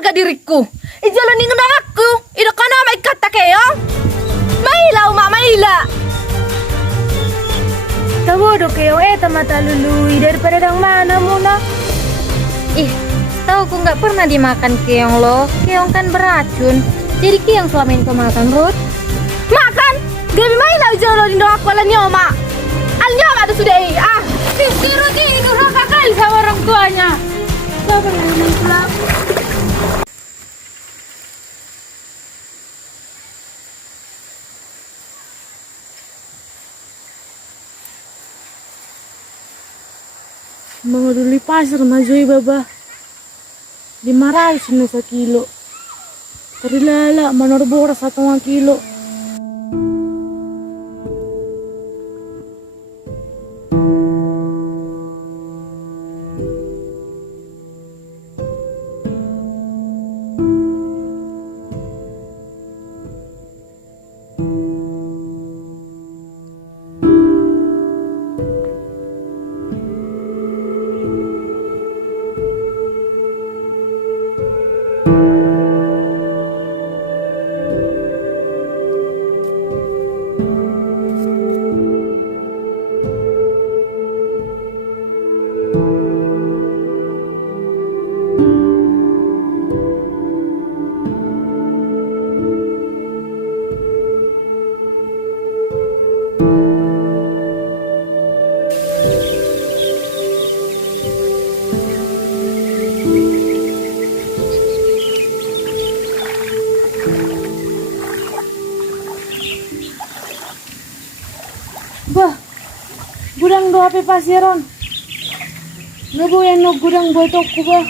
harga diriku. Ijalanin na aku. Ida ka na may kata kayo. Maila uma maila. Tabodo kayo mata lului daripada yang mana muna. Ih, tahu aku nggak pernah dimakan keong loh. Keong kan beracun. Jadi keong selama ini kau makan, Ruth? Makan. Gabi maila ijalanin na aku ala nyoma. Al nyoma itu sudah Si Ruth ini durhaka kali sama orang tuanya. Sabar ini pulang. Mga duli pasar majoy baba. Dimarahi sini sa kilo. Tarilala manorbora sa 1 kilo. Bah, gudang doa pe pasiron. Nubu yang no gudang boy toko bah.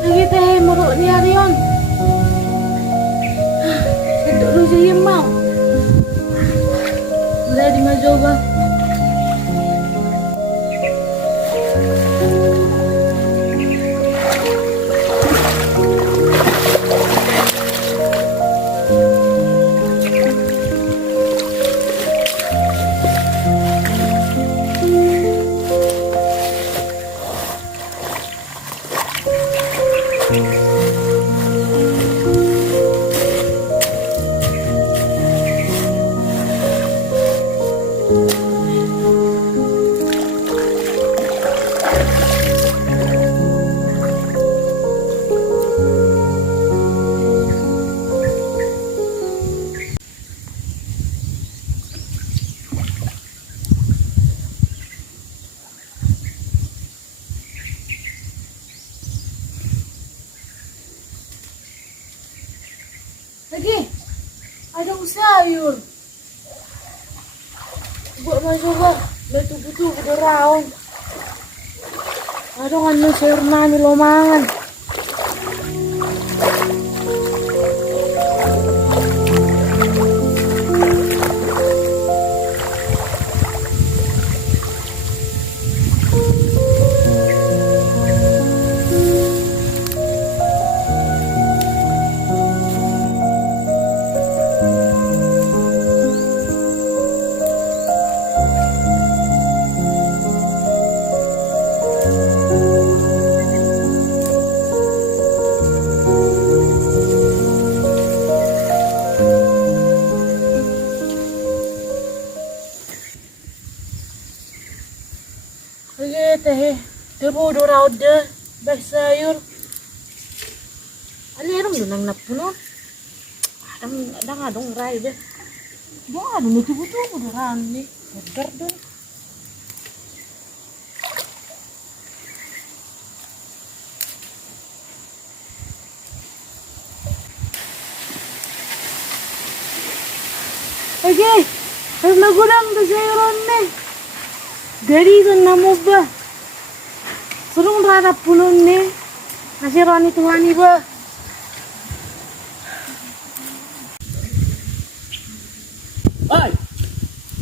Lagi teh muruk ni Arion. Itu lu sih mau. Udah di majoba. Lagi, ada sayur. Buat masuk bah, betul-betul udah raung. Ada kan sayur nami lomangan. Oke teh, debu dorau deh, bas sayur. Ali ram dunang napuno. Adang adong rai deh. Dia ada nih tubuh doran nih, bener deh. Oke, harus nagulang ke sayuran nih. Dari sana mo ba? Surung rarap pulon ni. Nasirani Tuhan ba? Hoy!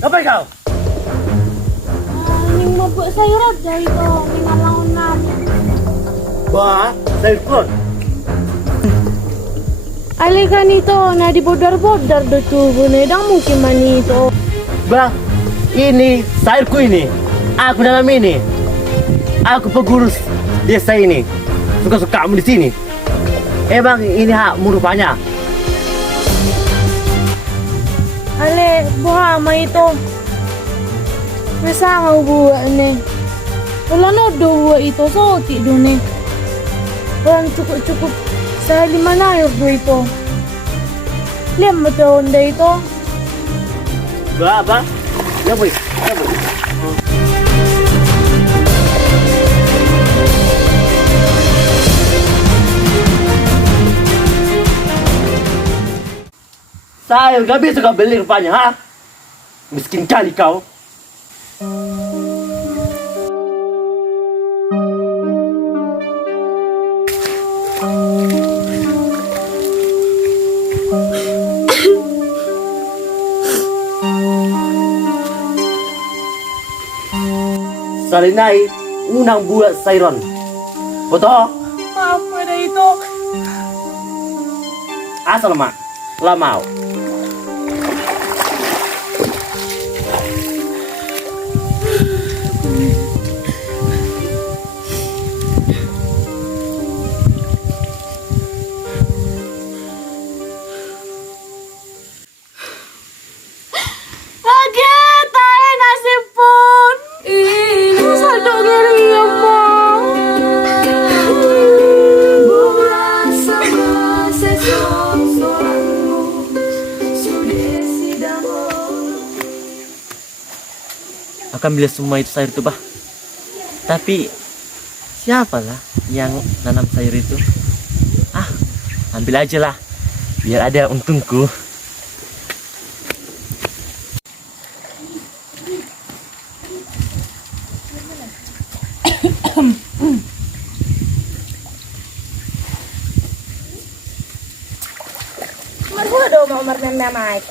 Kapay kau? Ning mabuk sayuran dahil ko. Ning alaon namin. Ba, sayur pun. Alika nito na di bodar-bodar do tubuh ni. Dang mungkin manito. Ba, ini sayurku ini. Aku dalam ini. Aku pengurus desa ini. Suka-suka kamu di sini. Emang ini hakmu rupanya. Ale, buha ma ito. Masa nga buwa ni. Wala no do buwa ito. So, ti do ni. Walang cukup-cukup sa 5 layos do ito. Liam mo to onda ito. Ba? Ya boy. Sayur gak bisa kau beli rupanya, ha? Miskin kali kau. Salinai unang buat sayuran. Betul? Maaf pada ito. Asal mak, lamau. Agad! Tayo nasib pun! Saldo ngeri mo! Akan ambil semua itu sayur itu, bah. Tapi siapalah yang nanam sayur itu? Ah, ambil aja lah, biar ada untungku. Marhua do mau memamai.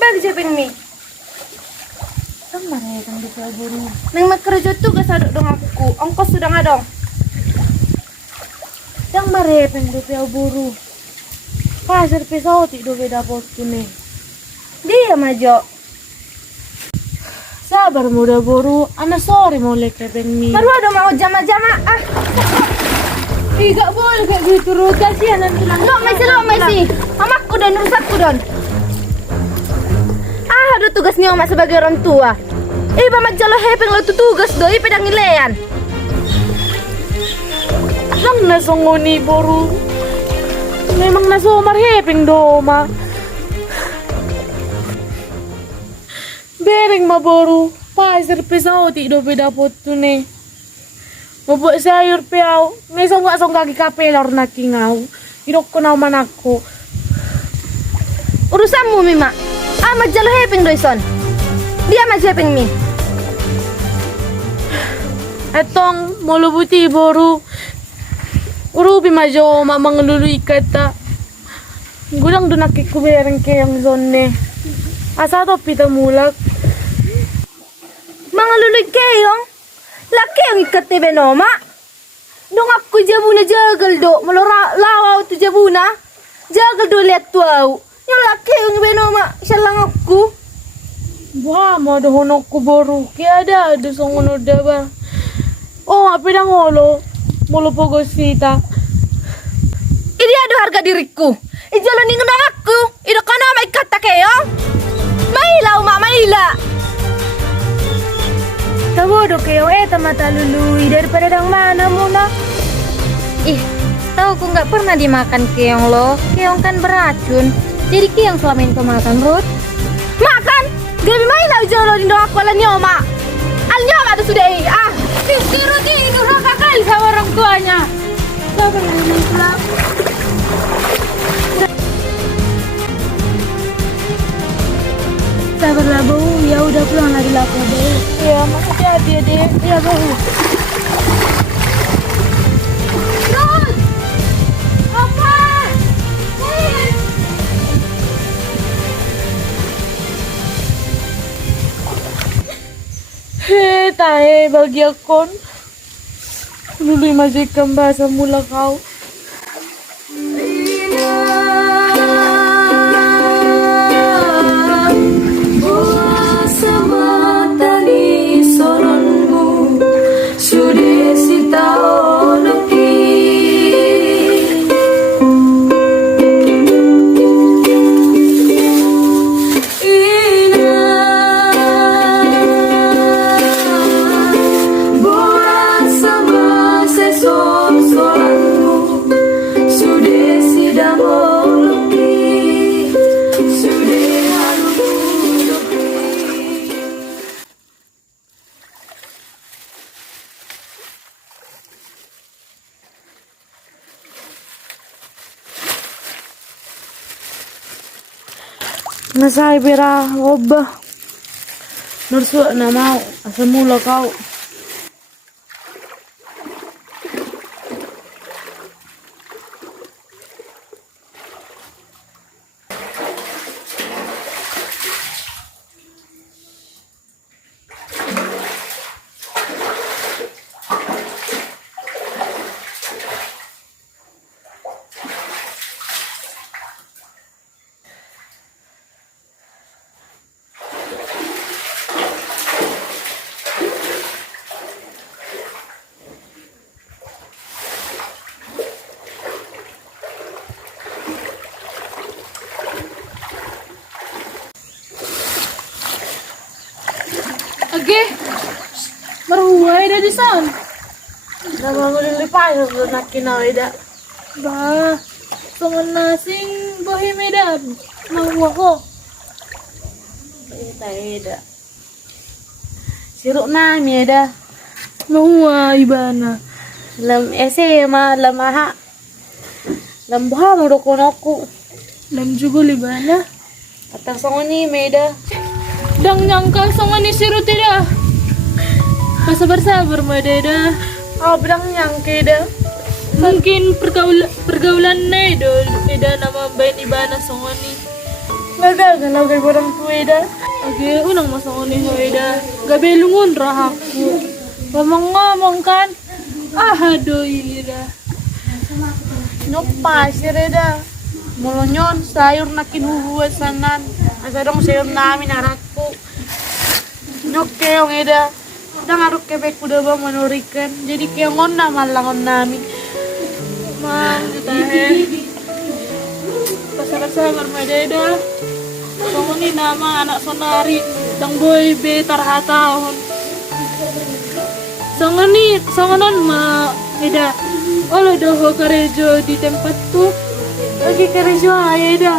Bagi jeping mi. Tama na itong di buru. Nang magkerja tu kasadok dong aku. Ongkos sudah ngadong. Yang marepeng do buru. Pasir pisau ti do beda postu ni. Dia majo. Sabar muda buru. Ana sorry mau lekepeng mi. Marhua do mau jama-jama. Ah, Tidak boleh kayak gitu Ruth. Kasihan nanti lang. lo Messi. Mamaku dan rusakku don. Ah, ada tugas ni Oma sebagai orang tua. Iba magjalo hepeng lo tu tugas do pedang nilean. Lang nasunguni buru. Memang nasumar hepeng do ma. Bereng maboru. Pasir pisau ti do beda postu ni. Mabuat sayur piau. Ngesong gak song kaki kapelor na kingaw. Irok ko naman ako. Urusanmu Mima. Ah, magjalo hepeng do ison. Dia magjepeng mi. Etong mulubuti boru. Urubi majo mamang lului kata. Gulang do nakikubereng kayang zonne. Asa to pita mulak. Mga luloy kayong. Laki ang ikat ni Benoma. Dong ako jabu na jagal do. Malora lawaw to jabu na. Jagal do let tuaw. Yung laki yung binoma, siya lang aku. Wah, mo ada honok ko baru. Kaya ada songono da ba. Oh, api na ngolo. Mulo po gosita. Ini ada harga diriku. Ijalan ningun aku. Ida kana may kata kayo. Mahila uma mahila. Tabodo kayo mata lului daripada dang mana muna. Ih, tahu aku nggak pernah dimakan keong lo. Keong kan beracun. Jadi keong selamain kau makan, Ruth. Makan. Gabi mahila ijalan ningun aku ala nyoma. Al nyoma tu sudah ah. Si Rudy ini durhaka kali sama orang tuanya. Sabar ya, ini pulang. Sabarlah Bu, ya udah pulang lagi lah deh. Ya, makasih hati ya deh. Ya Bu. Rud! Apa? Tahe bagi akon. Lului majikan bahasa mula kau. Nasay pera oba. Nursu na mau asa mula kau. Age, maruhay na di saan. Namangulilipay sa nakinaw ida. Ba, sungan nasing bohemedad. Mahuwa ko. Ita ida. Siruk nami ida. Mahuwa, ibana. Lam SMA lam aha. Lam buha mo dokonoku. Lam juga libana. Atang songoni meda. Dang nyangka sungan ni si Rudy dah. Sabar-sabar mo dah. Oh, bilang nyangke ida. Mungkin pergaulan na idol. Ida nama bayan ibana sungan ni. Gagal kay orang tua ida. Age, unang masungan ni ho ida. Gabi lungun rahakku. Ngomong kan. Aduh ida. Nyopa sireda. Molonyon sayur na kinuhuwad sanan. Asa dong sayur namin arakku. Nyok keong eda. Udah ngaruk kebek udah ba manurikan. Jadi keongon na malangon namin. Mang ditahe. Pasal-pasal eda. Kamu ni nama anak sonari. Dang boy be tarhatahon. Songonan ma eda. Olo doho karejo di tempat tuh. Lagi kerejo aja eda.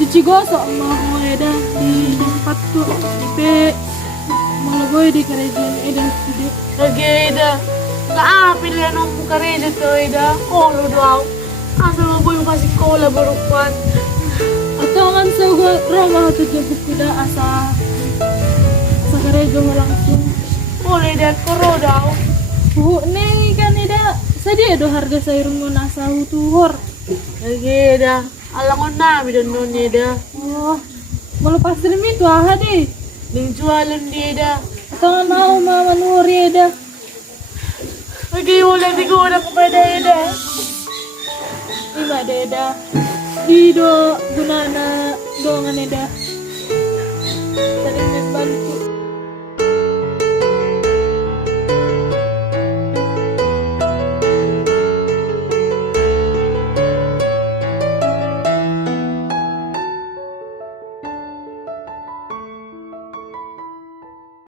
Cuci gosok mah eda di tempat tuh. Ipe malah boy di kerajaan eda studio. Lagi eda. Lah pilihan om kerejo tuh eda. Kolo doang. Asal mo boy kasih kola barukan. Atau kan saya ramah tuh jebuk kuda asa kerajaan langsung. Boleh eda koro doang. Bu, nih kan eda. Saya do harga sayur mo nasa hutuhor. Lagi eda. Alangon namin dan non eda. Oh, melepas demi itu aha deh. Ning jualan di eda. Atau mau mama nuri eda. Lagi wala di ko na kepada eda. Iba eda. Di do gunana Doangan Eda.